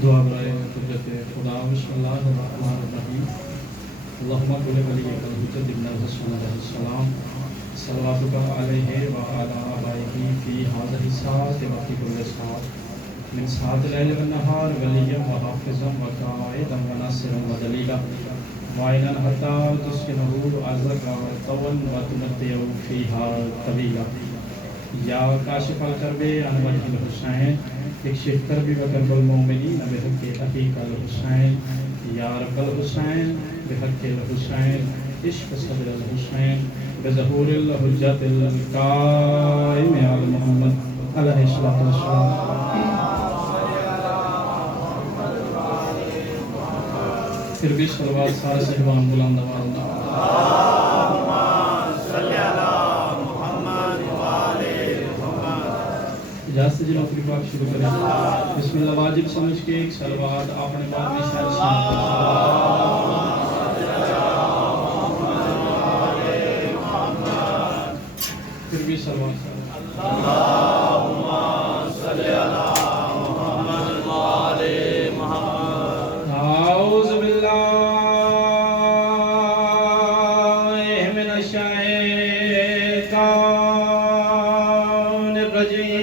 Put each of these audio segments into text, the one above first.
دعا برائے حضرت خدا بسم اللہ الرحمن الرحیم اللہم قل ولیک الحجۃ ابن الحسن علیہ السلام صلواتک علیہ وعلی آبائہ فی ھذہ الساعۃ وفی کل ساعۃ من ساعۃ اللیل والنہار ولیا وحافظا وقائدا وناصرا ودلیلا معینا حتی تسکنہ ارضک طوعا وتمتعہ فیہا طویلا یا کاشف الکرب عن وجہ الحسین اکشف کربی وکرب المؤمنین بحق اخیک الحسین یا رب الحسین بحق الحسین عشق صدر الحسین بظہور الحجت القائم علی محمد علیہ السلام. پھر بھی صلوات سارے صحبان بلند آواز اجازت سے جناب کی پاک شروع کریں. بسم اللہ واجب سمجھ کے ایک صلوات اپنے بعد میں شاید پھر بھی صلوات اللہم صلی علی محمد وآل محمد. اعوذ باللہ من الشیطان الرجیم.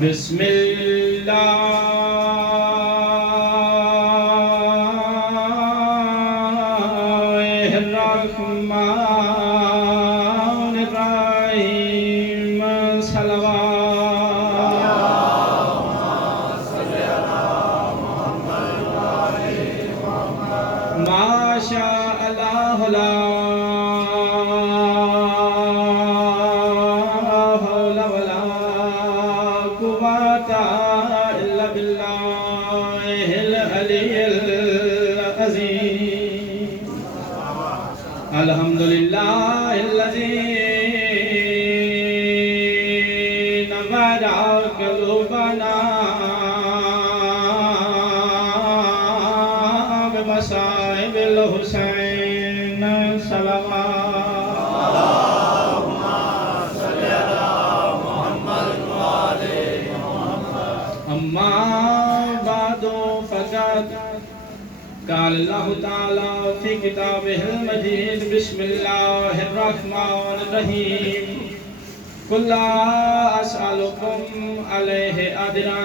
بسم اللہ الرحمن الرحیم. ما شاء اللہ لا حول ولا قوة الا باللہ العلی العظیم. الحمدللہ الذی نور قلوبنا بمصائب الحسین. صلوات اللہم صلی علی محمد وآل محمد. اما بعد فقد قال اللہ تعالی فی کتابہ المجید بسم اللہ الرحمن الرحیم. قل لا اسألکم علیہ اجرا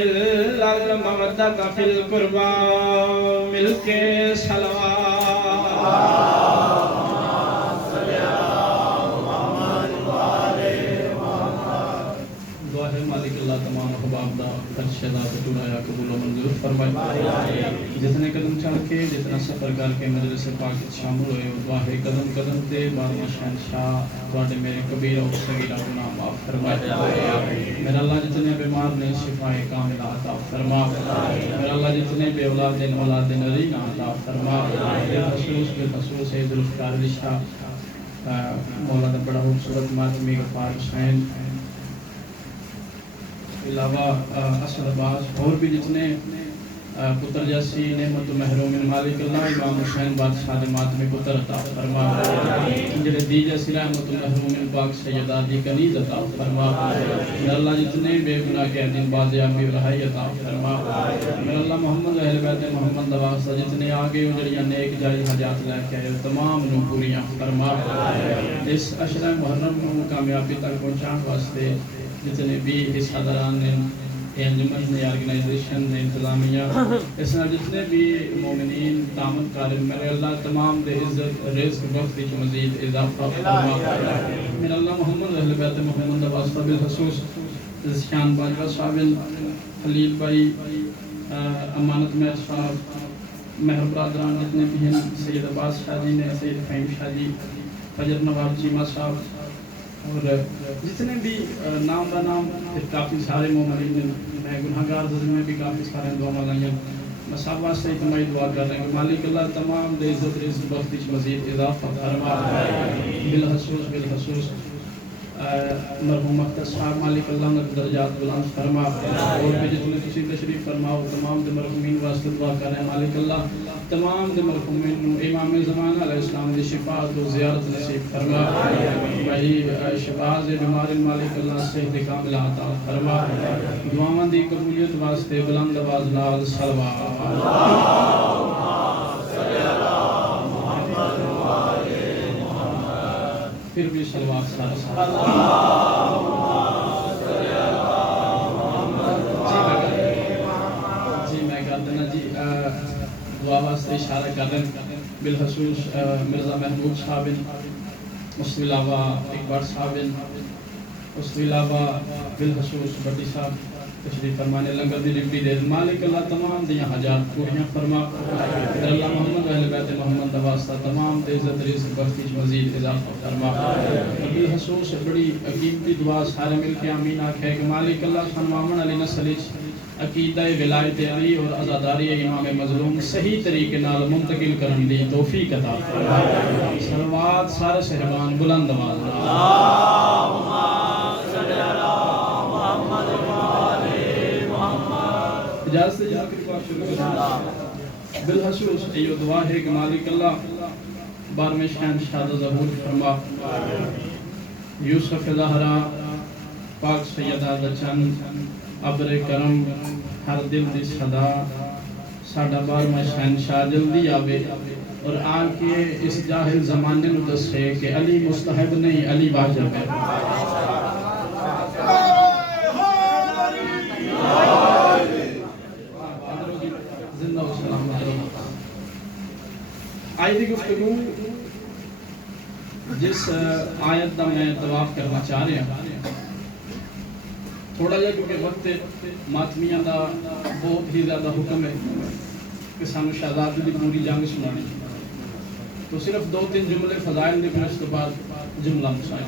الا المودۃ فی القربى. مل کے صلوات مالک اللہ تمام احباب دا خدشہ بطورہ یا قبول و منظور فرمائے. جتنے قدم چل کے جتنا سفر کر کے مجلس پاک شامل ہوئے دعا ہے قدم قدم تے بارہواں شہنشاہ تواڈے میرے کبیرہ و صغیرہ گناہ معاف فرمائے. میرا اللہ جتنے بیمار نے شفا کاملہ عطا فرما. میرا اللہ جتنے بے اولاد دین اولاد نرینہ عطا فرما. بالخصوص ذوالفقار علی شاہ مولا دا بڑا خوبصورت ماتمی غفار حسین علاوہ اسد عباس اور بھی جتنے پتر جیسی نعمت و محروم مالک اللہ امام حسین بادشاہ دے ماتمی پتر عطا فرما. جڑے دی جیسی رحمت و محروم پاک سیدہ دی کنیز عطا فرما. میرا اللہ جتنے بے گناہ کے دین بازیابی و رہائی عطا فرما. میرا اللہ محمد اہل بیت محمد واسطہ جتنے آگے جڑیاں نیک جائی حاجات لے کے آئے تمام نو پوریاں فرما. اس عشرہ محرم کو کامیابی تک پہنچان واسطے جتنے بھی حصہ داران نے انجمن نے آرگنائزیشن نے انتظامیہ اس میں جتنے بھی مومنین تعامل کارن میرے اللہ تمام دے عزت رزق وقت کی مزید اضافہ فرما. میرا اللہ محمد اہل بیت محمد واسطہ بالخصوص شان باجوہ صاحب خلیل بھائی امانت مہر صاحب مہر برادران جتنے بھی ہیں سید عباس شاہ جی نے سید فہیم شاہ جی فجر نواب چیمہ صاحب اور جتنے بھی نام با نام کافی سارے مومنین میں گناہگار میں بھی کافی سارے دعا مانگیں. میں سب واسطے اجتماعی دعا کر رہے ہیں کہ مالک اللہ تمام دے عزت رزق بخت وچ مزید اضافہ فرما. بالخصوص مرحوم مختار صاحب مالک اللہ نے درجات بلند فرما. اور بھی جتنے تشریف فرماؤ تمام دے مرحومین واسطے دعا کر رہے ہیں مالک اللہ تمام دے مرحومین نو امام زمانہ علیہ السلام دی شفاعت و زیارت نصیب فرما بھائی شفاعت بیمار مالک اللہ صحت کامل عطا فرما دعاواں دی قبولیت واسطے بلند آواز نال صلوات پھر بھی صلوات جی میں کہتا نا جی دعا واسطے اشارہ کر رہے ہیں بالخصوص مرزا محبوب صاحب اس کے علاوہ اقبال صاحب اس کے علاوہ بالخصوص بٹی صاحب تشریف فرمانے لنگر دی ڈیوٹی دے مالک اللہ تمام دیاں حاجات پوریاں فرما اللہ محمد و اہل بیت محمد دا واسطہ تمام دے عزت رزق بخشش مزید اضافہ فرما بالخصوص بڑی قیمتی دعا سارے مل کے آمین آکھے کہ مالک اللہ خانوامن علی نسل عقیدہ ولایت علی اور عزاداری امام مظلوم صحیح طریقے نال منتقل کرن دی توفیق عطا فرما صلوات سارے صحابان بلند آواز اللہم صلی علی محمد اجازت سے جا کے بات شروع کریں بالخصوص ایو دعا ہے کہ مالک اللہ بار میں شہنشاہ ظہور فرما یوسف زہرا پاک سیدہ دچن ابر کرم ہر دل دی صدا ساڈا بار میں شہنشاہ جلدی آوے اور آ کے اس جاہل زمانے نو دسے کہ علی مستحب نہیں علی واجب ہے آئی دی گفتگو جس آیت دا میں طواف کرنا چاہ رہے ہیں تھوڑا جا کیونکہ وقت ماتمیہ دا بہت ہی زیادہ حکم ہے کہ سانو شہزاد دی پوری جنگ سنانی تو صرف 2-3 جملے فضائل نے اس کے بعد جملہ مسائل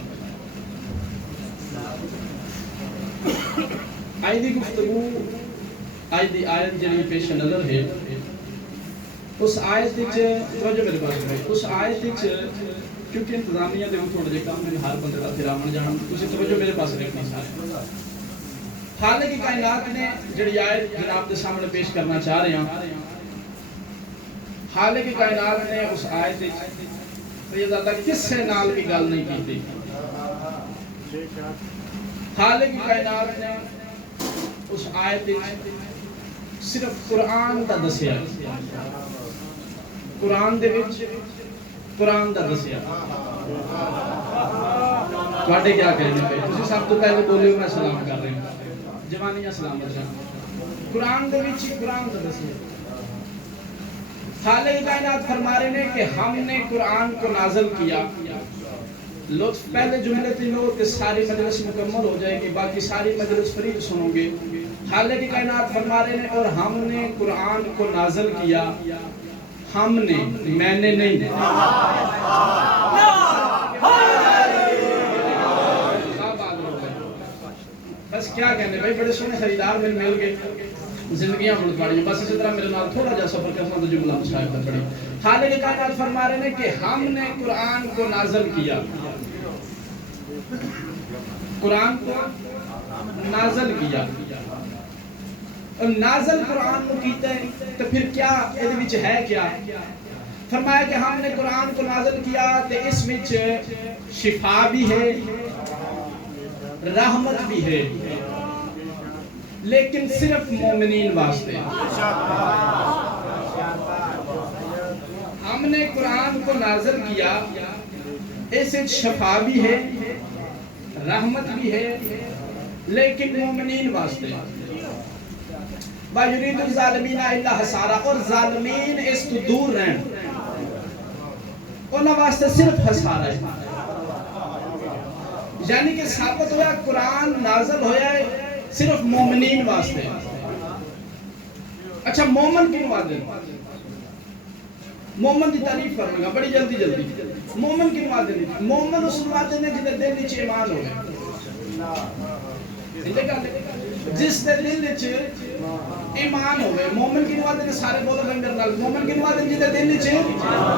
آئی دی گفتگو آئی دی آیت جنہی پیش نظر ہے اس آیت توجہ میرے پاس ہے اس آیت کیونکہ انتظامیہ دے تھوڑے جے کام میں ہر بندے کا پھراون جانا اسی توجہ میرے پاس رکھنا سارے خالق کائنات نے جڑی آیت جناب کے سامنے پیش کرنا چاہ رہے ہیں خالق کائنات نے اس آیت سید اللہ کس سے نال کی گل نہیں کی تھی خالق کائنات نے اس آیت صرف قرآن دا دسیا قرآن دے وچ قرآن دا دسیا تواڈے کیا کہنے پہ تسی سب تو پہلے بولے میں سلام کر رہے ہوں جوانیاں سلامت رہا قرآن دے وچ قرآن دا دسیا خالق کائنات فرما رہے ہیں کہ ہم نے قرآن کو نازل کیا لطف پہلے جملے تھی لوگ کہ ساری مجلس مکمل ہو جائے گی باقی ساری مجلس فریق سنو گے خالق کائنات فرما رہے ہیں اور ہم نے قرآن کو نازل کیا ہم نے میں نے نہیں بس کیا کہنے بھائی بڑے سونے خریدار مل گئے زندگیاں بڑھ پڑی بس اسی طرح میرے نال تھوڑا جا سفر کرنا تو جملہ مشاہدہ پڑی خالق کائنات فرما رہے ہیں کہ ہم نے قرآن کو نازل کیا قرآن کو نازل کیا اور نازل قرآن کو کیتا ہے تو پھر کیا یہ وچ ہے کیا فرمایا کہ ہم نے قرآن کو نازل کیا تو اس وچ شفا بھی ہے رحمت بھی ہے لیکن صرف مومنین واسطے ہم نے قرآن کو نازل کیا اس وچ شفا بھی ہے رحمت بھی ہے لیکن مومنین واسطے وَيُرِيدُ الظَّالِمِينَ إِلَّا حَسَارًا اور ظالمین اس تو دور رہن انہاں واسطے صرف حسارہ ہے یعنی کہ ثابت ہوا قرآن نازل ہویا ہے صرف مومنین واسطے اچھا مومن کیوں وعدے مومن دی تعریف کروں گا بڑی جلدی مومن کیوں وعدے نہیں مومن اس وعدے نے جنہیں دل نیچے ایمان ہو گئے جس نے دل نیچے ایمان ہوئے مومن کی نوادن سارے بولو بندر نال مومن کی نوادن جیدے دن چھے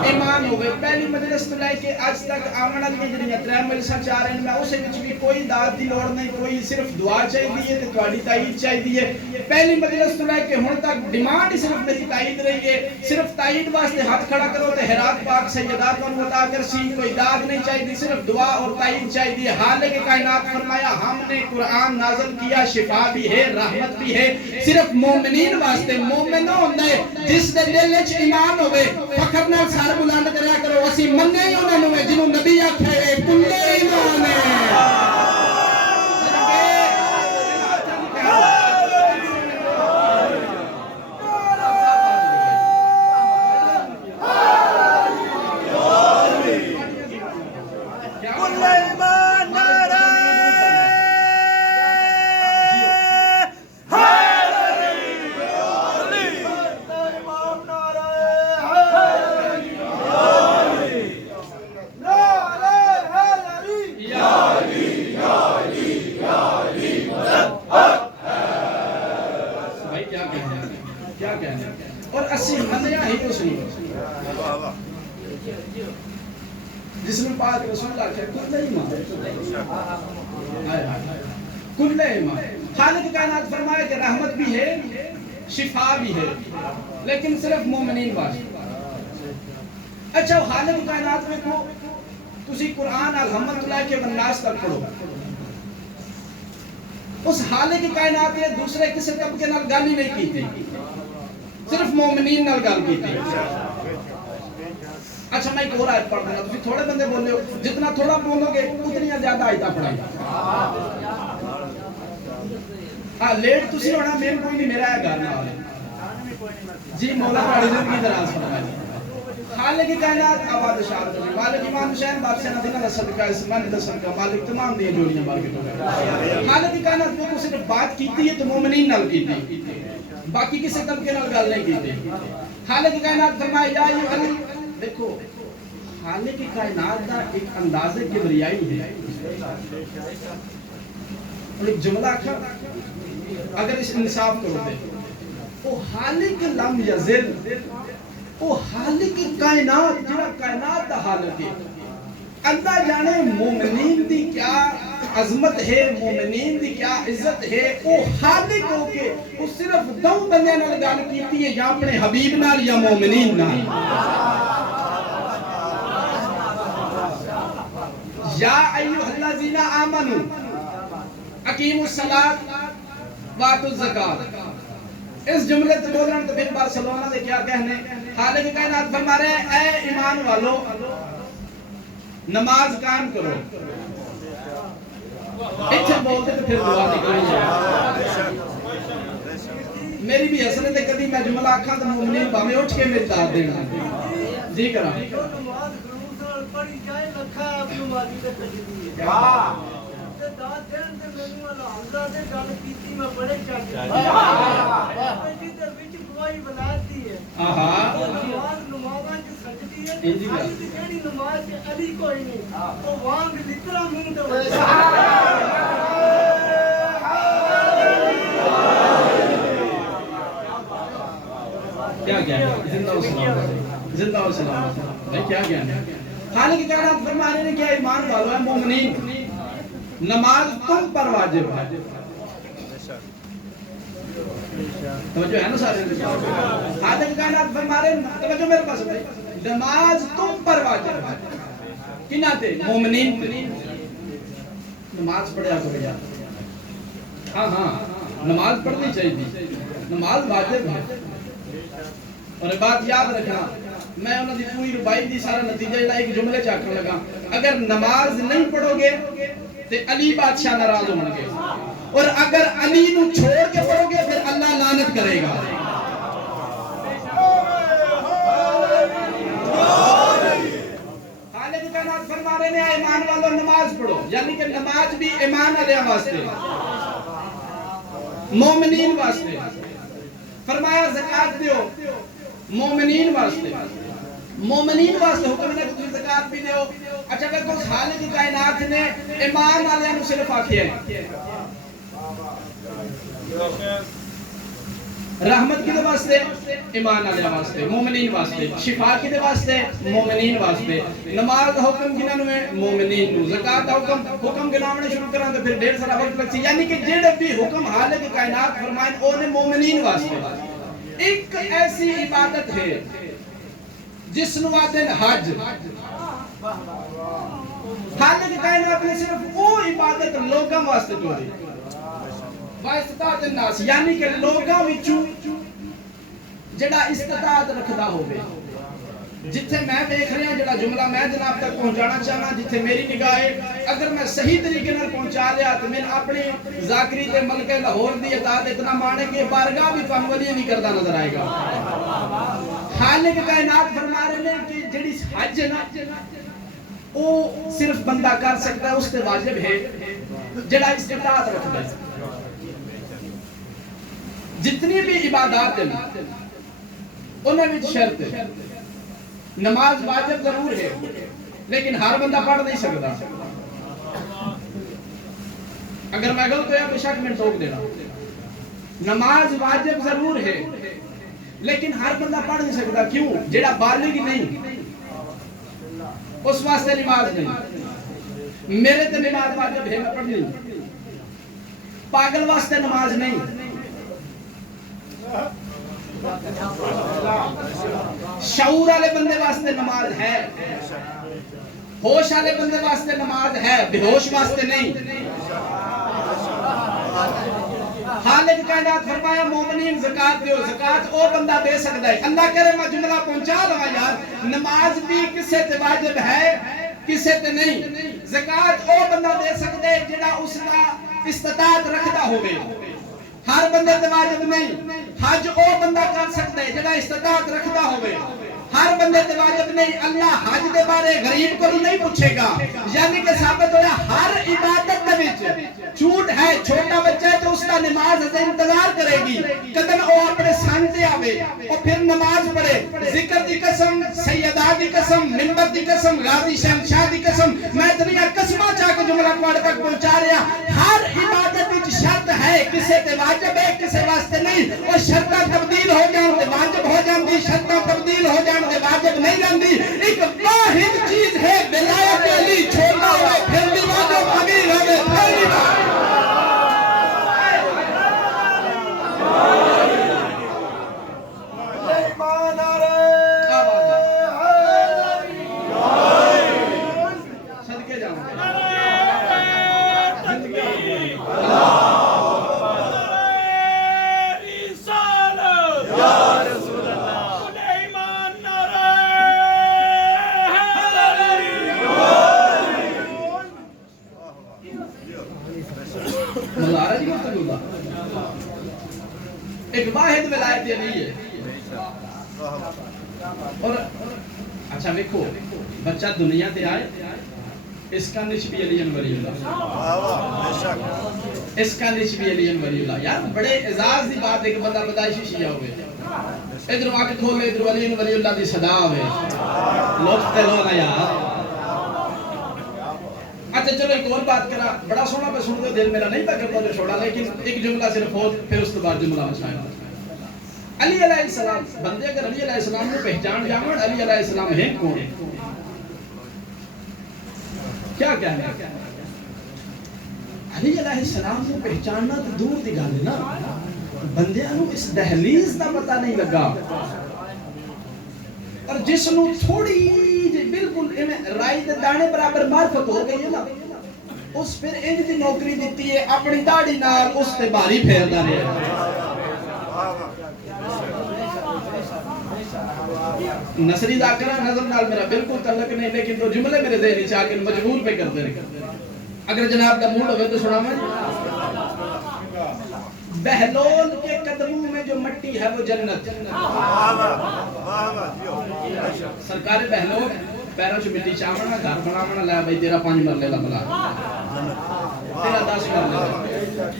ایمان ہوئے پہلی مجلس تو لائے کہ آج تک آمنہ کی جنہیں ترہ مجلسہ چاہ رہے ہیں میں اسے کچھ بھی کوئی داد دی لوڑ نہیں کوئی صرف دعا چاہی دیئے تو تواڈی تائید چاہی دیئے پہلی مجلس تو لائے کہ ہون تک ڈیمانڈ ہی صرف میری تائید رہی ہے صرف تائید واسطے ہاتھ کھڑا کرو تے حیرات پاک سیدات و متا کر سی کوئی داد نہیں چاہی دی صرف دعا اور تائید چاہی دی حالے کے کائنات فرمایا ہم نے قرآن نازل کیا شفا بھی ہے رحمت بھی ہے صرف مومنین واسطے مومن ہوندے جس دے دل وچ ایمان ہوے فخر نال سار بلند کریا کرو اسی مننے ہی انہاں نوں جنوں نبی آکھے اے کلے ایمان ہے جس میں پاک رسول اللہ کہتے کل ایمان خالق کائنات فرمایا کہ رحمت بھی ہے شفا بھی ہے لیکن صرف مومنین واسطے اچھا خالق کائنات میں کو تسی قرآن الحمد اللہ کے والناس تک پڑھو اس خالق کائنات نے دوسرے کسی طبقے نال گل ہی نہیں کی تھی صرف مومنین نال گل کی تھی اچھا میں ایک اور آیت پڑھ دوں تسی تھوڑے بندے بولے ہو جتنا تھوڑا بولو گے اتنی زیادہ آیتاں پڑھائی ہاں لیٹ تسی ہونا مین کوئی نہیں میرا ہے گھر نہ جی مولا پاڑی زندگی دراز فرمائے خالق کائنات آباد شاد کرے مالک امام حسین بادشاہ نہ دینا صدقہ اس من دسن کا مالک تمام دیے جوڑیاں مارکیٹ ہو گئے خالق کائنات کو صرف بات کیتی ہے تو مومنین نال کیتی باقی کسی طبقے نال گل نہیں کیتی خالق کائنات فرمایا یا ایھا دیکھو خالق کائنات دا ایک انداز کبریائی ہے اور ایک جملہ اگر اس انصاف کرو دے او خالق لم یزل او خالق کائنات جڑا کائنات دا خالق ہے اللہ جانے مومنین دی کیا عظمت ہے مومنین دی کیا عزت ہے او خالق ہو کے او صرف دو بندے نال گل کیتی ہے یا اپنے حبیب نال یا مومنین نال یا ایھا الذین آمنو اقیموا الصلاۃ واتوا الزکات اس جملے تے بول رہے تو پھر بارسلونا دے کیا کہنے خالق کائنات فرما رہے ہیں اے ایمان والو نماز قائم کرو اتھے بولتے تو پھر دعا نکلنی ہے میری بھی حسنت ہے کدی میں جملہ آکھاں تو مومنین باہمیں اٹھ کے میری داد دینا جی کرا پڑھی جائے لکھا ہے اپنی ماضی دے تجدید ہے تے داد دین تے مینوں الحمدہ دے گل کیتی میں بڑے چاہتے جی تے وچ گواہی بناتی ہے نمازاں چ سجدی ہے سجدی جیڑی نماز تے علی کوئی نہیں او وانگ لترا منہ تے کیا کیا زندہ و سلام بھائی کیا کیا خالق کائنات فرما رہے ہیں کہ ایمان والو ہے مومنین نماز تم پر واجب ہے توجہ ہے نا سارے خالق کائنات فرما رہے ہیں توجہ میرے پاس نماز تم پر واجب ہے کنا تے مومنین نماز پڑھیا کرو یار ہاں نماز پڑھنی چاہیے نماز واجب ہے اور ایک بات یاد رکھنا میں انہوں نے پوری ربائی دی سارا نتیجہ جڑا ایک جملے چاکر لگا اگر نماز نہیں پڑھو گے تو علی بادشاہ ناراض ہوں گے اور اگر علی نو چھوڑ کے پڑھو گے پھر اللہ لعنت کرے گا خالق کائنات فرما رہے ہیں ایمان والو نماز پڑھو یعنی کہ نماز بھی ایمان علیہ واسطے مومنین واسطے فرمایا زکاة دیو مومنین واسطے حکم نے کہ زکاة بھی دیو اچھا کہ کچھ خالق کائنات نے ایمان والے نو صرف آکھیا ہے رحمت کدے واسطے؟ ایمان والے واسطے، مومنین واسطے۔ شفا کدے واسطے؟ مومنین واسطے۔ نماز دا حکم کنہاں ہے؟ مومنین نو۔ زکات دا حکم گناونے شروع کراں تے پھر ڈیڑھ سارا وقت لگسی، یعنی کہ جڑے بھی حکم خالق کائنات فرمائیں او نے مومنین واسطے۔ ایک ایسی عبادت ہے جس نو آتے ہیں حج۔ خالق کائنات نے صرف وہ عبادت لوگاں واسطے توڑی، باستطاعت الناس، یعنی کہ لوگاں وچوں جڑا استطاعت رکھدا ہوے۔ جتھے میں دیکھ رہا ہوں جڑا جملہ میں جناب تک پہنچانا چاہنا، جتھے میری نگاہ ہے، اگر میں صحیح طریقے نال پہنچا لیا تو میں اپنی ذاکری تے ملکہ لاہور دی اطاعت اتنا مانے کہ بارگاہ بھی پامولی نہیں کردا نظر آئے گا۔ خالق کائنات فرما رہے ہیں کہ جڑی حج ہے نا وہ صرف بندہ کر سکتا ہے، اس تے واجب ہے جڑا استطاعت رکھدا ہے۔ جتنی بھی عبادات ہیں انہیں بھی شرط ہے۔ نماز واجب ضرور ہے لیکن ہر بندہ پڑھ نہیں سکتا۔ اگر میں غلط ہوا بے شک میں ٹوک دینا۔ نماز واجب ضرور ہے لیکن ہر بندہ پڑھ نہیں سکتا۔ کیوں؟ جڑا بالغ نہیں اس واسطے نماز نہیں۔ میرے تے نماز واجب ہے، میں پڑھنی۔ پاگل واسطے نماز نہیں۔ شعور والے بندے واسطے نماز ہے، ہوش والے بندے واسطے نماز ہے، بے ہوش واسطے نہیں۔ خالق کائنات فرمایا مومنین زکات دیو، زکات او بندہ دے سکتا ہے۔ اللہ کرے میں جملہ پہنچا لوا یار، نماز بھی کسے تے واجب ہے کسے تے نہیں۔ زکات او بندہ دے سکتا ہے جڑا اس کا استطاعت رکھدا ہوئے، ہر بندے تے واجب نہیں۔ حج او بندہ کر سکتا ہے جڑا استطاعت رکھدا ہوئے، ہر بندے تے واجب نہیں۔ اللہ حج دے بارے غریب کو نہیں پوچھے گا، یعنی کہ ثابت ہویا ہر عبادت دے وچ چھوٹ ہے۔ چھوٹا بچہ ہے تو اس کا نماز سے انتظار کرے گی، کدن او اپنے سامنے آوے اور پھر نماز پڑھے۔ ذکر دی قسم، سیدہ دی قسم، منبر دی قسم، غازی شہنشاہ دی قسم، میں اتنی قسمہ چاہ کے جملہ تواڈے تک پہنچا رہا۔ ہر عبادت وچ شرط ہے، کسے تے واجب ہے کسے واسطے نہیں۔ اور شرطاں تبدیل ہو جان تے واجب ہو جاندی، شرطاں تبدیل ہو جان تے واجب نہیں رہندی۔ ایک واحد چیز ہے ولایت علی، چھوٹا ہوئے پھر بھی واجب، امیر ہوئے پھر بھی واجب۔ صدقے جاؤں ایک واحد ولایت علی ہے۔ اور اچھا دیکھو بچہ دنیا تے آئے، اس کا نش بھی علی ولی اللہ، اس کا نش بھی علی ولی اللہ۔ یار بڑے اعزاز دی بات ہے کہ بندہ پیدائشی شیعہ ہوئے، ادھر آنکھ کھولے ادھر علی ولی اللہ دی صدا ہوئے، لطف لو نا یار۔ اچھا چلو ایک اور بات کرا، بڑا سونا پہ سن دو، دل میرا نہیں تھا کرتا جو چھوڑا، لیکن ایک جملہ صرف ہو پھر اس کے بعد جملہ مسائل۔ علی علیہ السلام، بندے اگر علی علیہ السلام کو پہچان جاؤں، علی علیہ السلام ہیں کون؟ کیا کہنا ہے؟ علی علیہ السلام کو پہچاننا تو دور دی گل ہے نا، بندیاں نو اس دہلیز دا پتہ نہیں لگا، اور جس نو تھوڑی بالکل رائی دے دانے برابر معرفت ہو گئی ہے نا، اس پھر انج دی نوکری دیتی ہے اپنی داڑھی نال اس تے باری پھیردا رہے۔ نصری ذاکرہ نظر نال میرا بالکل تعلق نہیں، لیکن تو جملے میرے ذہن چاہ کے مجبور پہ کرتے رہے۔ اگر جناب کا موڈ ہوئے تو سنا میں، بہلول کے قدموں میں جو مٹی ہے وہ جنت۔ سرکار بہلول پیروں سے مٹی چاونا، گھر بناونا، لیا بھائی تیرا 5 مرلے دا بلا، تیرا 10 مرلے دا،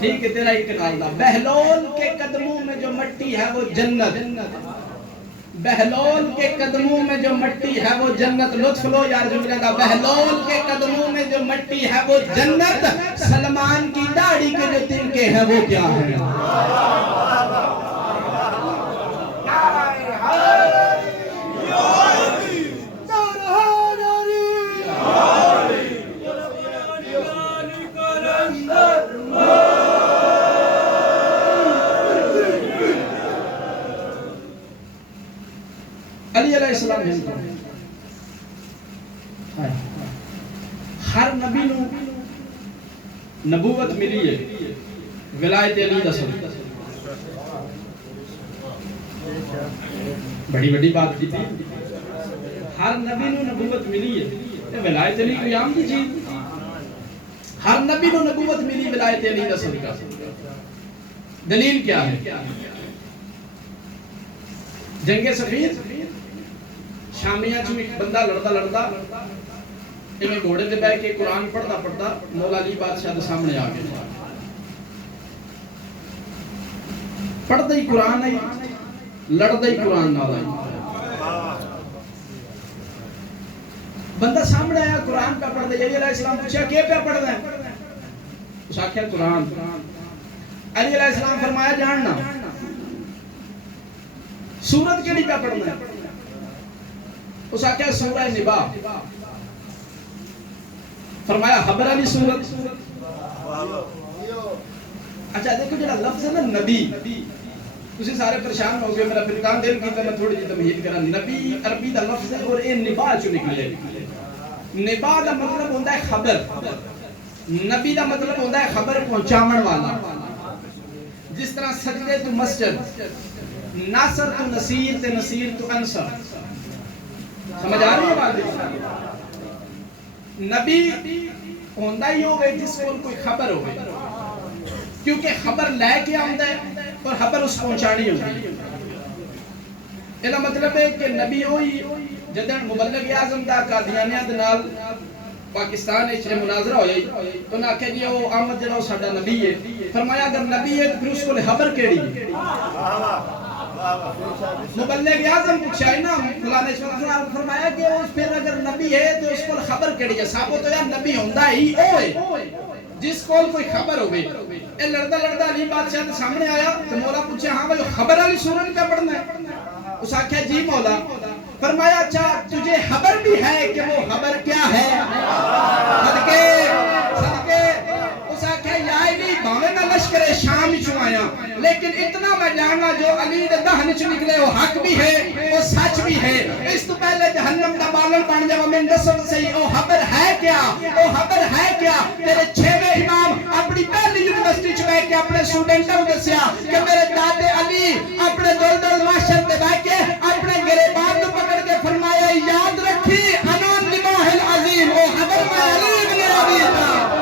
ٹھیک ہے تیرا ایک نال دا۔ بہلول کے قدموں میں جو مٹی ہے وہ جنت، بہلول کے قدموں میں جو مٹی ہے وہ جنت۔ لطف لو یار جملے کا، بہلول کے قدموں میں جو مٹی ہے وہ جنت، سلمان کی داڑھی کے جو تنکے ہیں وہ کیا ہیں؟ علیہ السلام ہیں تو ہر نبی نو نبوت ملی ہے ولایت علی دا سبب بڑی بڑی بات کی تھی ہر نبی نو نبوت ملی ہے ولایت علی کوئی عام کی چیز ہر نبی نو نبوت ملی ولایت علی دا سبب دلیل کیا ہے جنگ صفین شامیہ چوں ایک بندہ لڑتا میں گھوڑے دے بیٹھ کے قرآن پڑھتا مولا علی بادشاہ دے سامنے آ گیا پڑھتا ہی قرآن آئی لڑتا ہی قرآن نہ آئی بندہ سامنے آیا قرآن پہ پڑھ دے علی علیہ السلام پوچھا کیا پہ پڑھ دے اس آکھیا قرآن علی علیہ السلام فرمایا جاننا سورت کے لیے پہ پڑھ دے اس آکھیا سورہ نبا فرمایا حبر علی سورت اچھا دیکھو جڑا لفظ ہے نا نبی تسی سارے پریشان ہو گئے میرا پھرکان دل کی میں تھوڑی جی تمہید کرا نبی عربی دا لفظ ہے اور یہ نبا چو نکلے نبا دا مطلب ہوتا ہے خبر نبی دا مطلب ہوتا ہے خبر پہنچامن والا جس طرح سجدے تو مسجد ناصر تو نصیر تے نصیر تو انصر سمجھ آ رہی ہے بات نبی ہوندہ ہی ہوگئے جس کو کوئی خبر ہوگئے کیونکہ خبر لے کے آمدہ ہے اور خبر اس پہنچانی ہوگی یہ مطلب ہے کہ نبی ہوئی جدن مبلغ اعظم دا قادیانیہ دنال پاکستان ایچے مناظرہ ہوئی تو نہ کہ یہ وہ آمد جنہوں ساڑھا نبی ہے فرمایا اگر نبی ہے تو پھر اس کو لے خبر کیڑی ہے مبلغ اعظم پوچھا ہے نا فلانے فرمایا کہ پھر اگر نبی ہے تو اس کو خبر کیڑی ہے صاحب تو یار نبی ہوندہ ہی اوے جس کول کوئی خبر ہوگی اے لڑدہ علی بادشاہ کے سامنے آیا تو مولا پوچھا ہاں بھائی خبر علی سورت کیا پڑھنا ہے اس آکھیا جی مولا فرمایا اچھا تجھے خبر بھی ہے کہ وہ خبر کیا ہے صدقے اس آکھیا یا علی باوے میں لشکر شام ہی چوں آیا لیکن اتنا میں جاننا جو علی دے دہن چ نکلے وہ حق بھی ہے وہ سچ بھی ہے اس تو پہلے جہنم دا بالن بن جاوا میں دسو صحیح وہ خبر ہے کیا تیرے چھویں امام اپنی پہلی یونیورسٹی چ بیٹھ کے اپنے سٹوڈنٹاں نوں دسیا کہ میرے دادے علی اپنے دل معاشر تے بیٹھ کے اپنے گریبان نوں پکڑ کے فرمایا یاد رکھی انا نباہ العظیم وہ خبر میں علی بن ابی طالب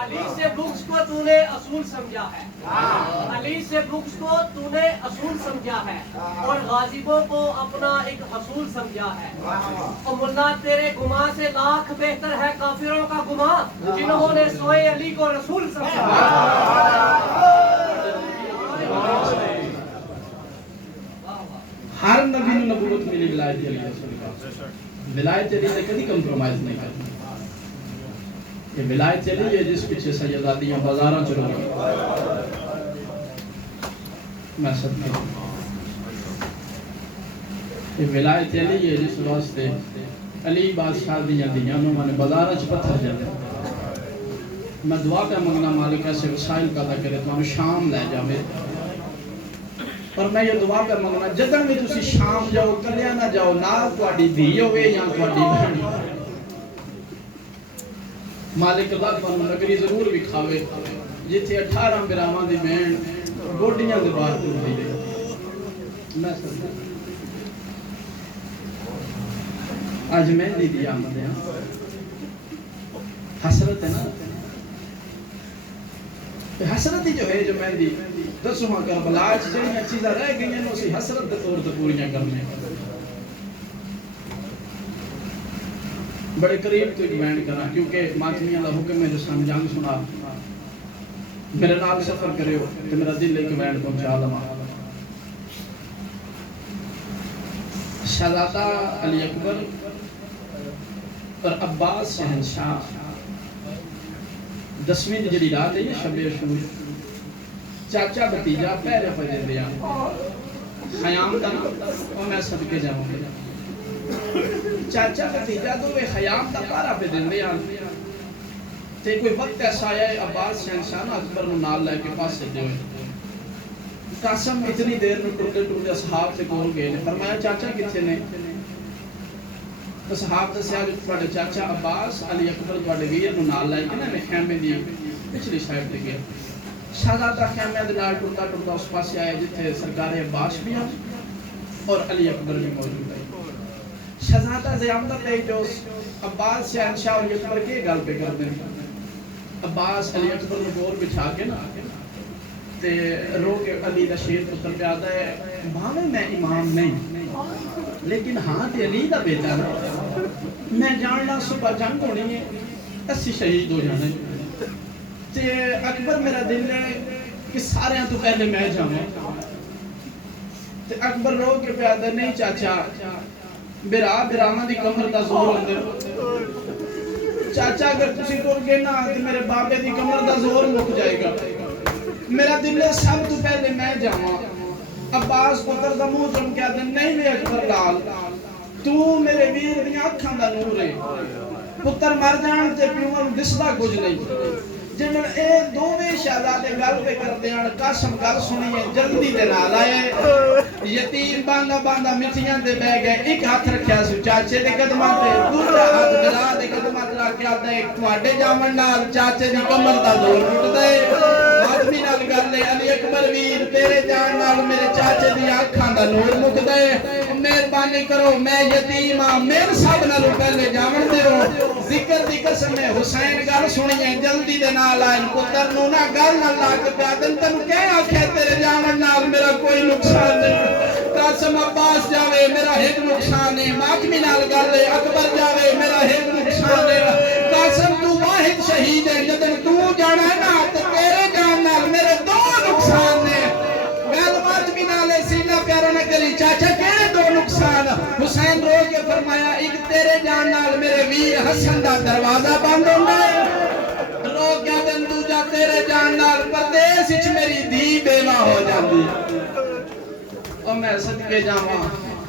علی سے بغض کو تو نے اصول سمجھا ہے علی سے بغض کو تو نے اصول سمجھا ہے اور غازبوں کو اپنا ایک حصول سمجھا ہے اور ملا تیرے گماں سے لاکھ بہتر ہے کافروں کا گماں جنہوں نے سوئے علی کو رسول سمجھا ہر نبی نو نبوت ملی ولایت علی ولایت علی سے کبھی کمپرومائز نہیں کرتی یہ ولایت علی ہے جس پیچھے سیداتیاں بازاراں چلو گئی میں صدقے یہ ولایت علی ہے جس واسطے علی بادشاہ دیاں نو میں نے بازاراں چ پتھر جاندے میں دعا کا منگنا مالک ایسے وسائل پیدا کرے تو شام لے جاوے اور میں یہ دعا پہ منگنا جدن میں تسی شام جاؤ کلیا نہ جاؤ نال تواڈی دھی ہوے یا تواڈی بہن مالک اللہ تانوں نگری ضرور وکھاوے جتھے 18 براواں دی بہن گوڈیاں دے باہر ٹردی رہے میں سمجھا آج مہندی دی آمد ہے حسرت ہے نا حسرت ہی جو ہے جو مہندی دسو ہاں کربلا جڑیاں چیزاں رہ گئی ہیں اسی حسرت دے طور تے پوریاں کرنے بڑے قریب تو ایک کرنا کیونکہ ماتمیاں دا حکم ہے جو سمجھان سنا میرے نال سفر کرے ہو تو میرا دل ایک بینڈ پہنچا لما شہزادہ علی اکبر اور عباس شہنشاہ 10ویں دی جڑی رات ہے یہ شب عاشور چاچا بھتیجا پہلے فجر دیا خیام دا اور میں صدقے جاؤں گا چاچا بھتیجا تو وہ خیام دا پارا پہ دن دیا تے کوئی وقت ایسا آیا ہے عباس شہنشاہ اکبر نو نال لے کے پاس سے دے ہوئے قاسم اتنی دیر میں ٹرتے ٹرتے اصحاب سے کول گئے نے فرمایا چاچا کتنے نے؟ اصحاب دسیا جو تواڈے چاچا عباس علی اکبر تواڈے ویر نو نال لے کے نا میں خیمے دی پچھلی سائڈ تے گیا شہزادہ خیمے دے نال ٹرتا ٹرتا اس پاسے آئے جتھے سرکار عباس بھی ہیں اور علی اکبر بھی موجود ہے شہزادہ زیامت پہ جو عباس سے انشاء علی اکبر کے گل پہ کر دیں عباس علی اکبر کو گور بچھا کے نا تے رو کے علی دا شیر پتر پہ آتا ہے بھاوے میں امام نہیں لیکن ہاں تے علی دا بیٹا نا میں جاننا صبح جنگ ہونی ہے اسی شہید ہو جانا ہے تے اکبر میرا دل ہے کہ سارے تو پہلے میں جاؤں تے اکبر رو کے پہ آتا ہے نہیں چاچا براہمہ دی کمر دا زور اندر چاچا اگر تسی ٹر گئے نا تے میرے بابے دی کمر دا زور مک جائے گا میرا دل ہے سب تو پہلے میں جاواں عباس پتر دا منہ چم کے آدھے نہیں لے اکبر لال تو میرے ویر دی آنکھاں دا نور ہے پتر مر جان تے پیوں دسدا کچھ نہیں جنہوں اے دوویں شہزادے گل پہ کرتے ہیں قاسم گل سنی ہے جلدی دے نال آئے یتیم باندھا باندھا مٹھیاں دے بہ گئے ایک ہاتھ رکھیا سو چاچے دے قدماں تے دوسرا ہاتھ بلا دے قدماں تے رکھ کے آتا ہے تواڈے جامن نال چاچے دی کمر دا زور ٹوٹدا ہے آدمی نال گل ہے علی اکبر ویر تیرے جان نال میرے چاچے دی آنکھاں دا نور مکدا ہے مہربانی کرو میں یتیم ہاں میرے سب نالوں پہلے جامن دیو ذکر دی قسم ہے حسین گل سنی ہے جلدی دے نال آئے پتر نو نا گل نہ لا کے پیادن تنو کہہ آکھے تیرے جامن نال میرا کوئی نقصان نہیں قاسم عباس جاوے میرا ایک نقصان ہے ماتمی نال گل ہے اکبر جاوے میرا ایک نقصان ہے قاسم تو واحد شہید ہے جدن تو جانا ہے نا تو تیرے جان نال میرے دو نقصان نے گل ماتمی نال سینہ پیارا نہ کری چاچا کہنے دو نقصان حسین رو کے فرمایا ایک تیرے جان نال میرے ویر حسن دا دروازہ بند ہونا ہے رو کیا دن دوجا تیرے جان نال پردیس اچھ میری دی بیوہ ہو جاندی اور میں صدقے جاواں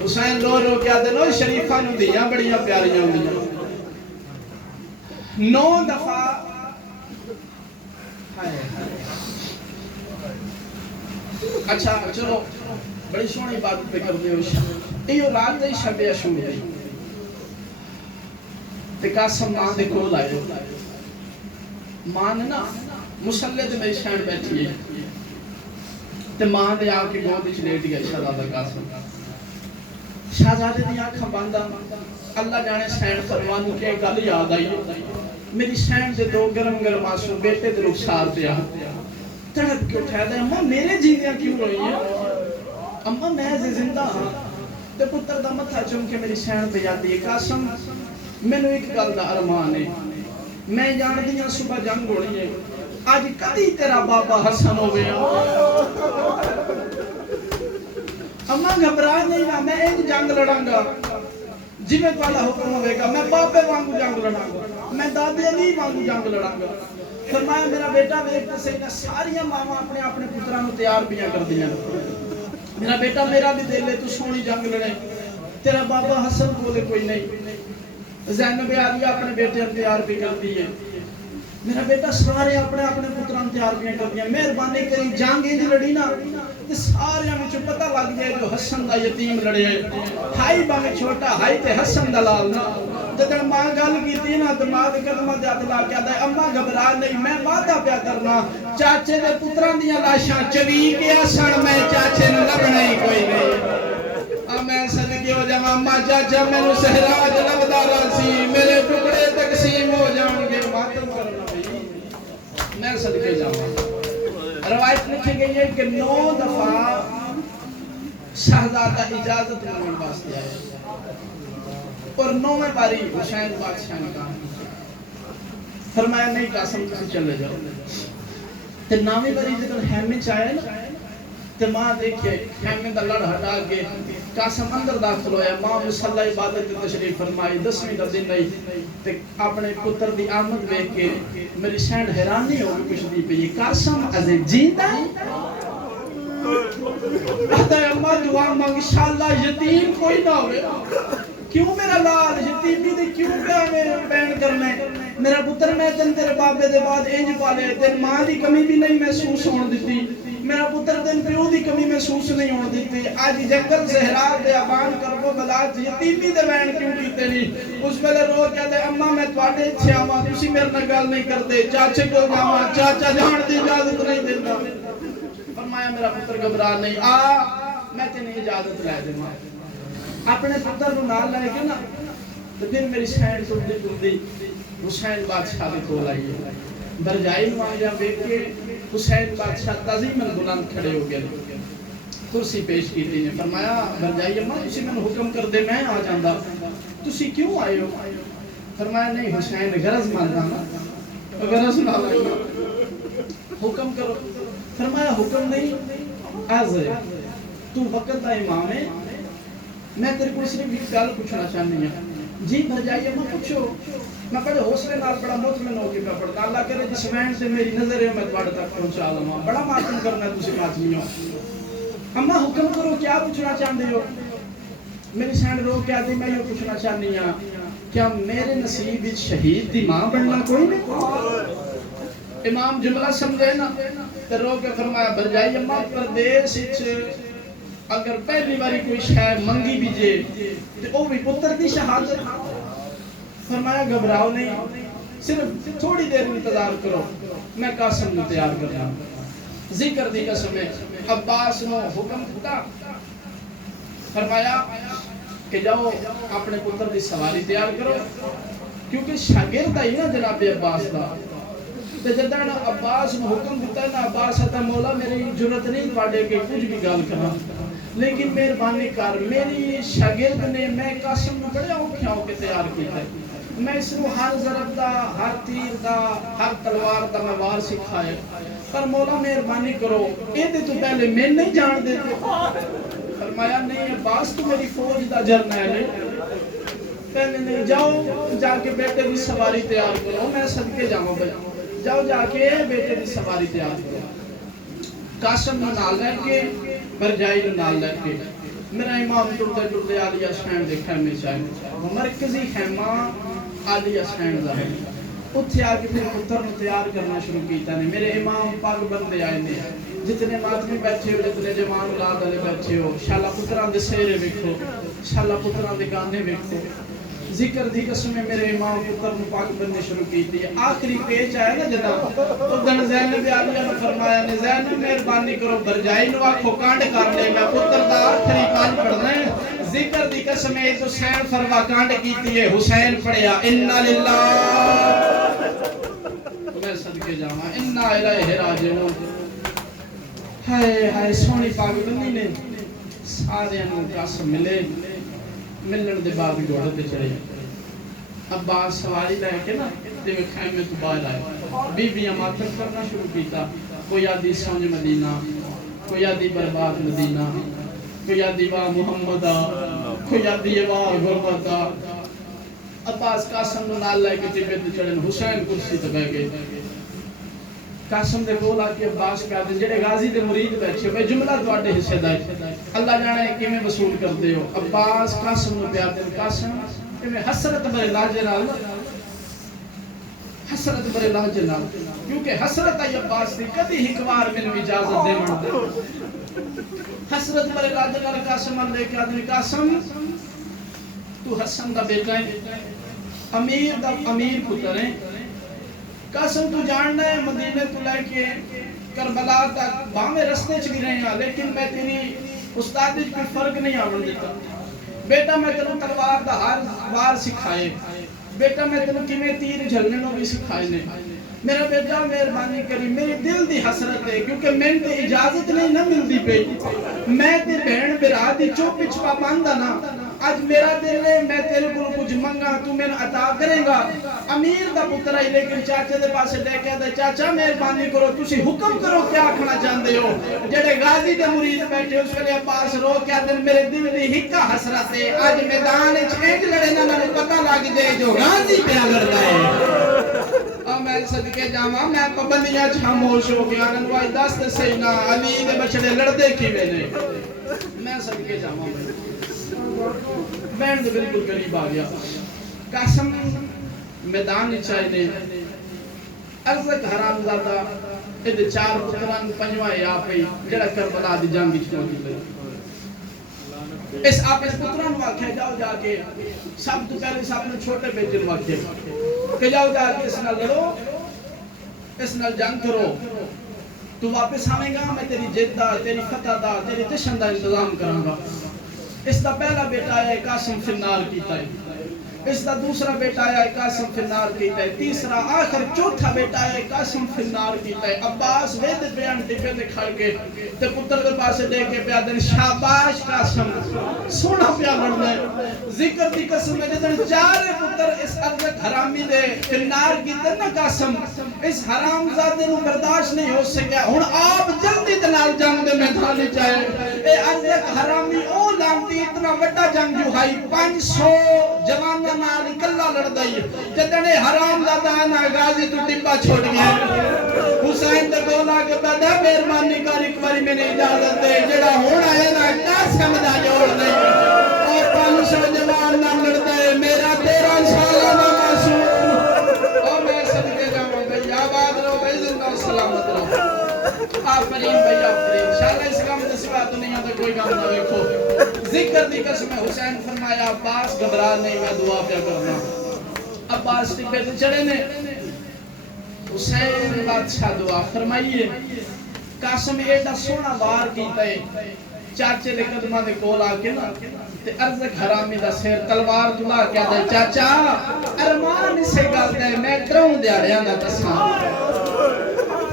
حسین رو کیا دن اور شریفہ نو دیاں بڑیاں پیاریاں ہوندیاں 9 دفعہ اچھا چلو بڑی سونی بات پہ کر دے ایو رات دے شب عاشور دی تے قاسم ماں دے کول آئے ماں نے نا مسلح تے میری شہن بیٹھی ہے تے ماں دے آ کے گود وچ لیٹ گیا شہزادہ قاسم شہزادے دی آنکھاں بندہ اللہ جانے شہن فرمان کے گل یاد آئی میری شہن دے دو گرم گرم آنسو بیٹے دے رخسار تے آ تڑپ کے اٹھایا دے اماں میرے جیندیاں کیوں روئی ہیں اماں میں زندہ ہاں تے پتر دا متھا چم کے میری شہن پہ جاتی ہے قاسم میں نے ایک گل دا ارمان ہے میں جان دیاں صبح جنگ ہونی ہے آج کدی تیرا بابا حسن ہوئے اماں گھبرا نہیں گا میں ایک جنگ لڑاں گا جی میں والا حکم ہوئے گا میں بابے وانگو جنگ لڑاں گا میں دادے علی وانگو جنگ لڑاں گا فرمایا میرا بیٹا ویکھ تے سہی ساریاں ماواں اپنے اپنے پتراں نوں تیار بیاں کردیاں میرا بیٹا میرا بھی دل ہے تو سونی جنگ لڑے تیرا بابا حسن کولے کوئی نہیں زینب عالیہ اپنے بیٹے تیار بھی کرتی ہے میرا بیٹا سارے اپنے اپنے پتراں تیار بھی کرتی ہیں مہربانی کری جنگ انج لڑی نا تے سارے وچ پتہ لگ جائے جو حسن دا یتیم لڑے ہائی باویں چھوٹا ہائی تے حسن دا لال نا جدن ماں گل کیتی نا تے ماں دے قدماں تے ہاتھ لا کے آندا ہے اماں گھبرا نہیں میں وعدہ پیا کرنا چاچے دے پتراں دیاں لاشاں چوی کے سن میں چاچے نوں لبنا ہی کوئی نہیں میں صدقے ہو جاواں اماں چاچا مینوں سہراج لبدا راسی میرے ٹکڑے تقسیم ہو جان گے ماتم کرنا بھئی میں صدقے جاواں روایت لکھی گئی ہے کہ 9 دفعہ شہزادہ اجازت مانگنے واسطے آئے اور 9ویں باری حسین بادشاہ نے کہا فرمایا نہیں قاسم تسی چلے جاؤ تے 9ویں باری جب خیمے چ آئے نا تے ماں دیکھے خیمے دا لڑ ہٹا کے قاسم اندر داخل ہویا ماں مصلی عبادت تشریف فرمائی 10ویں دا دن نہیں تے اپنے پتر دی آمد دیکھ کے میری شہن حیرانی ہو گئی پوچھدی پئی قاسم ازے جیندا ہے آتا ہے اماں دعا مانگ انشاءاللہ یتیم کوئی نہ ہوئے کیوں میرا لال یتیمی دے کیوں پہ میرے پین کرنا ہے میرا پتر میں تن تیرے بابے دے بعد انج پالے تین ماں دی کمی بھی نہیں محسوس ہون دیتی میرا پتر دن پیو دی کمی محسوس نہیں ہونے دیتی آج جنگل صحرا دے آبان کربو بلاد یتیمی دے وین کیوں کیتے نہیں اس ویلے رو کہتے اماں میں تواڈے اچھے آواں تسی میرے نال گل نہیں کرتے چاچے کو جاواں چاچا جان دی اجازت نہیں دیندا فرمایا میرا پتر گھبرا نہیں میں تینوں اجازت لے دیواں اپنے پتر نو نال لے کے نا تو پھر میری سینڈ ٹردی ٹردی حسین بادشاہ دے کول آئی برجائی نو آیا ویکھ کے حسین بادشاہ تعظیماً بلند کھڑے ہو گئے کرسی پیش کی تھی نے فرمایا برجائی اماں تسی میں حکم کر دے میں آ جاندا تسی کیوں آئے ہو فرمایا نہیں حسین غرض ماندا نا غرض نہ لگا حکم کرو فرمایا حکم نہیں عرض ہے تو وقت دا امام ہے میں تیرے کو صرف ایک گل پوچھنا چاہنی ہوں جی بھرجائی اماں پوچھو میں بڑے حوصلے نال بڑا مطمئن ہو کے پڑھتا اللہ کرے جس وین سے میری نظر ہے میں تواڈے تک پہنچا لواں بڑا ماتم کرنا تسی ماتمی ہو اماں حکم کرو کیا پوچھنا چاہندے ہو میری سینڈ رو کیا دی میں یہ پوچھنا چاہنی ہوں کیا میرے نصیب وچ شہید دی ماں بننا کوئی نہیں امام جملہ سمجھے نا تے رو کے فرمایا بھرجائی اماں پردیس وچ اگر پہلی باری کوئی شے منگی بھی جے تے او بھی پتر دی شہادت فرمایا گھبراؤ نہیں صرف تھوڑی دیر انتظار کرو میں قاسم کو تیار کرنا ذکر دی قسم ہے عباس نو حکم دیتا فرمایا کہ جاؤ اپنے پتر دی سواری تیار کرو کیونکہ شاگرد ہی نا جناب عباس دا تے جدن عباس نو حکم دیتا ہے نا عباس آتا مولا میری جرت نہیں پاڑے کہ کچھ بھی گل کرا لیکن مہربانی کر میری شاگرد نے میں قاسم نو بڑے اوکھیاں ہو کے تیار کیتا ہے میں اس نو ہر ضرب دا ہر تیر دا ہر تلوار دا میں وار سکھائے پر مولا مہربانی کرو اے دے تو پہلے میں نہیں جان دیتے فرمایا نہیں عباس تو میری فوج دا جرنیل ہے پہلے نہیں جاؤ جا کے بیٹے دی سواری تیار کرو میں صدقے جاؤں بھائی جاؤ جا کے بیٹے دی سواری تیار کرو قاسم نو نال لے کے برجائی نو نال لے کے میرا امام ٹردے ٹردے عالیہ شین دے خیمے چاہے مرکزی خیمہ عالیہ شین دا ہے اتھے آگے پھر پتر نو تیار کرنا شروع کیتا نے میرے امام پاک بندے آئے نے جتنے ماتمی بیٹھے ہو جتنے جوان اولاد والے بیٹھے ہو شالا پتراں دے سہرے ویکھو شالا پتراں دے گانے ویکھو ذکر دی قسم میں میرے امام پتر نو پاک بندے شروع کیتی ہے آخری پیج آیا نا جدا ادھن زینب عالیہ نے فرمایا نے زینب مہربانی کرو برجائی نو آکھو کانڈ کر لے میں پتر دا آخری پانچ پڑھنا ہے ذکر دی قسم ہے تو حسین فرما کانڈ کیتی ہے حسین پڑھیا انا للہ میں صدقے جاواں انا الیہ راجعون ہائے ہائے سونی پاک بندی نے سارے نو قسم ملے ملن دے بعد گھوڑے تے چڑھے عباس سواری لے کے نا تے خیمے تو باہر آئے بیبیاں ماتم کرنا شروع کیتا کوئی آدھی سونج مدینہ کوئی آدھی برباد مدینہ کوئی آدھی واہ محمدہ کوئی آدھی واہ غربتہ عباس قاسم نو نال لے کے ٹبے تے چڑھن حسین کرسی تے بیٹھ گئے قاسم دے کول آ کے عباس پہ آتے جڑے غازی دے مرید بیٹھے بھائی جملہ تواڈے حصے دا ہے اللہ جانے کیویں وصول کردے ہو عباس قاسم نو پہ آتے قاسم کیویں حسرت بھرے لہجے نال حسرت بھرے لہجے نال کیونکہ حسرت آئی عباس دی کدی ایک بار مینوں اجازت دیون دے حسرت بھرے لہجے نال قاسم لے کے آدمی قاسم تو حسن دا بیٹا ہے امیر دا امیر پتر ہے قاسم تو جاننا ہے مدینے تو لے کے کربلا تک باہمیں رستے چ بھی رہے ہیں لیکن میں تیری استادی کوئی فرق نہیں آون دیتا بیٹا میں تینوں تلوار دا ہر وار سکھائے بیٹا میں تینوں کیویں تیر جھلنے نو بھی سکھائے نے میرا بیٹا مہربانی کری میری دل دی حسرت ہے کیونکہ میں تے اجازت نہیں نہ ملدی پئی میں تے بہن برا دی چوپ وچ پابند نا آج میرا دل ہے میں تیرے کو کچھ منگا تو میں عطا کرے گا امیر دا پتر ہے لیکن چاچے دے پاسے لے کے دے چاچا مہربانی کرو تسی حکم کرو کیا آکھنا چاہندے ہو جڑے غازی دے مرید بیٹھے اس ویلے عباس رو کیا دل میرے دل دی ہکا حسرت ہے آج میدان وچ اینج لڑے نہ پتہ لگ جائے جو غازی پہ لڑدا ہے میں صدقے جاواں میں پابندیاں خاموش ہو گیا نن وائی دس تے صحیح نہ علی دے بچڑے لڑدے کیویں نے میں صدقے جاواں بہن دے بالکل قریب آ گیا قاسم میدان چاہے نے عرض حرام زادہ یہ چار پتران پنجواں یا پئی جڑا کربلا دی جنگ وچ موجود ہے اس آپ اس پتران واقعہ جاؤ جا کے سب تو پہلے سب نے چھوٹے بیٹے واقعہ کہ جاؤ جا کے اس نال لڑو اس نال جنگ کرو تو واپس آئے گا میں تیری جد دا تیری فتح دا تیری جشن دا انتظام کروں گا اس دا پہلا بیٹا ہے قاسم فنار کیتا ہے اس دا دوسرا بیٹا ہے قاسم فنار کیتا ہے تیسرا آخر چوتھا بیٹا ہے قاسم فنار کیتا ہے عباس وید بیان ٹپے دے کھڑ کے تے پتر دے پاسے دے کے پیا دن شاباش قاسم سونا پیا لڑنا ہے ذکر دی قسم ہے جدن چارے پتر اس عزت حرامی دے فنار کیتا نا قاسم اس حرام زادے نو برداشت نہیں ہو سکیا ہن آپ جلدی دنال جنگ دے میدان چاہے اے عزت حرامی او لانتی اتنا بڑا جنگ جو ہائی 500 جوان نال کلا لڑدائی جتنے حرام زادہ نا غازی تو ٹپا چھوڑ گیا حسین تے بولا کہ بڑا مہربانی کر ایک باری میں نے اجازت دے جڑا ہونا ہے نا قاسم دا جوڑ دے اور 500 جوان نال لڑدے میرا 13 سالہ نا معصوم اور میں صدقے جاواں بھئی آباد رہو بھئی زندہ سلامت رہو آفرین بھئی آفرین انشاءاللہ اس کام دے سوا تو نہیں آتا کوئی کام نہ دیکھو ذکر دی قسم حسین فرمایا عباس گھبرا نہیں میں دعا پہ کرنا عباس ٹکے تے چڑھے نے حسین بادشاہ دعا فرمائیے قاسم ایڈا سونا وار کیتا ہے چاچے دے قدمہ دے کول آکے نا تے ارزق حرامی دا سیر تلوار دلا کیا دے چاچا ارمان اسے گل دے میں ڈروں دیاریاں دا تساں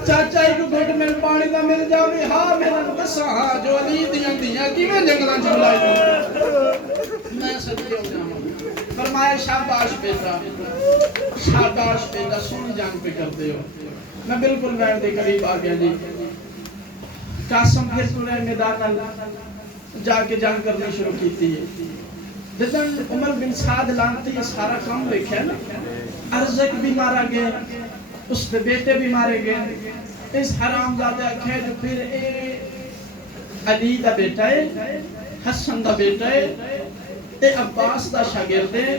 چاچا ایک گھٹ میں پانی دا مل جاوے ہاں میرا دسا ہاں جو علی دیاں کی میں جنگلاں چلائی میں صدقے ہو جاؤں فرمایا شاباش بیٹا سن جنگ پہ کرتے ہو میں بالکل بیٹھ دے قریب آ گیا جی قاسم پھر سنے میدان جا کے جنگ کرنے شروع کیتی ہے جدن عمر بن سعد لانتی یہ سارا کام دیکھا ہے نا ارزق بھی مارا گیا اس دے بیٹے بھی مارے گئے اس حرام زادہ کھے جو پھر علی دا بیٹا ہے حسن دا بیٹا ہے اے عباس دا شاگرد ہے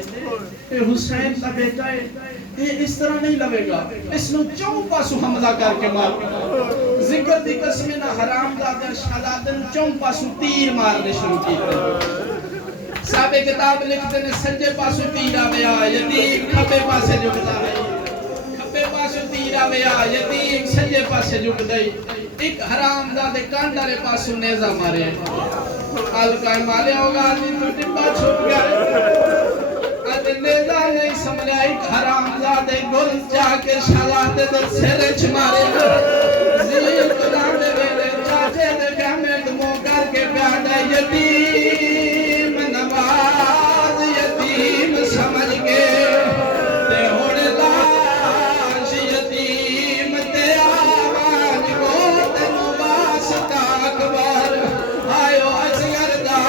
اے حسین دا بیٹا ہے یہ اس طرح نہیں لوے گا اس نو چوں پاسو حملہ کر کے مار ذکر دی قسم نہ حرام زادہ شہزادن چوں پاسو تیر مارنے شروع کیتے صاحب کتاب لکھتے نے سجے پاسو تیر آویا یتیم کھبے پاسے جھکتا ہے کھبے پاسو تیر آویا یتیم سجے پاسے جھک گئی ایک حرام زادے کانڈارے پاسو نیزہ مارے آلکائے مالے ہوگا جی تو ٹپا چھوٹ گیا نیزہ نہیں سمجھا ایک حرام زادے گل جا کے شہزادے در سرے چھمارے زیر قلانے ویلے چاچے دے گہمت مو کر کے پیادہ یتیم نواز یتیم سمجھ کے تے ہوڑے لاش یتیم تے آواز کو تے نواستا اکبر آئیو اصغر دا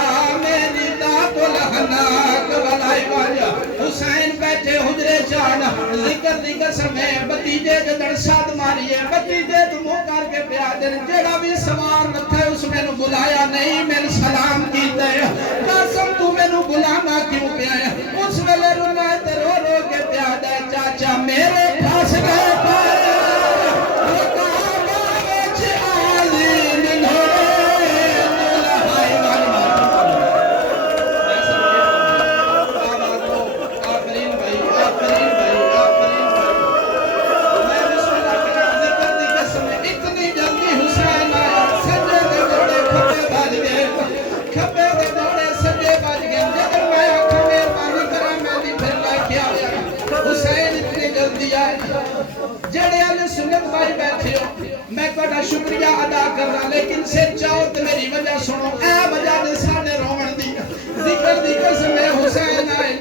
میری داتو لحناک والائی واجہ حسین بیٹھے حجرے جانا ذکر دی قسم ہے بتیجے جدر ساتھ ماریے بتیجے تو مو کر کے پیادر جڑا بھی سوار نہ تھے اس میں نو بلایا نہیں میں سلام کیتا ہے قاسم تو میں نو بلانا کیوں پیایا اس ویلے رونا تے رو رو کے پیادا ہے چاچا میرے پاس گئے پایا جڑے آلے سنت بھائی بیٹھے ہو میں کوئی شکریہ ادا کرنا لیکن سے چاہو تو میری وجہ سنو اے وجہ دے ساڑے رومن دی ذکر دی قسم حسین آئے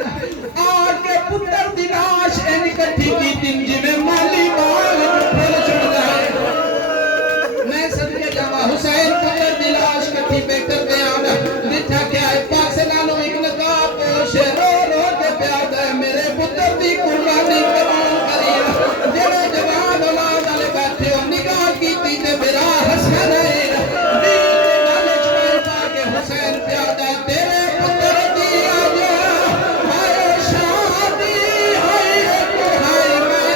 آگے پتر دی لاش اینی کٹھی کی دن جی میں مالی باغ جو پھر چھڑ جائے میں صدقے جاما حسین پتر دی لاش کٹھی پہ کر دے آنا لٹھا کے آئے پاک سے نالو ایک نقاب پوشے رو رو کے پیادہ ہے میرے پتر دی قربانی قبول کریے جڑے جوان اولاد والے بیٹھے ہو نگاہ کیتی تے میرا حسن ہے دین والے چھوڑ پا کے حسین پیادہ تیرے پتر دی آجا ہائے شادی ہائے میں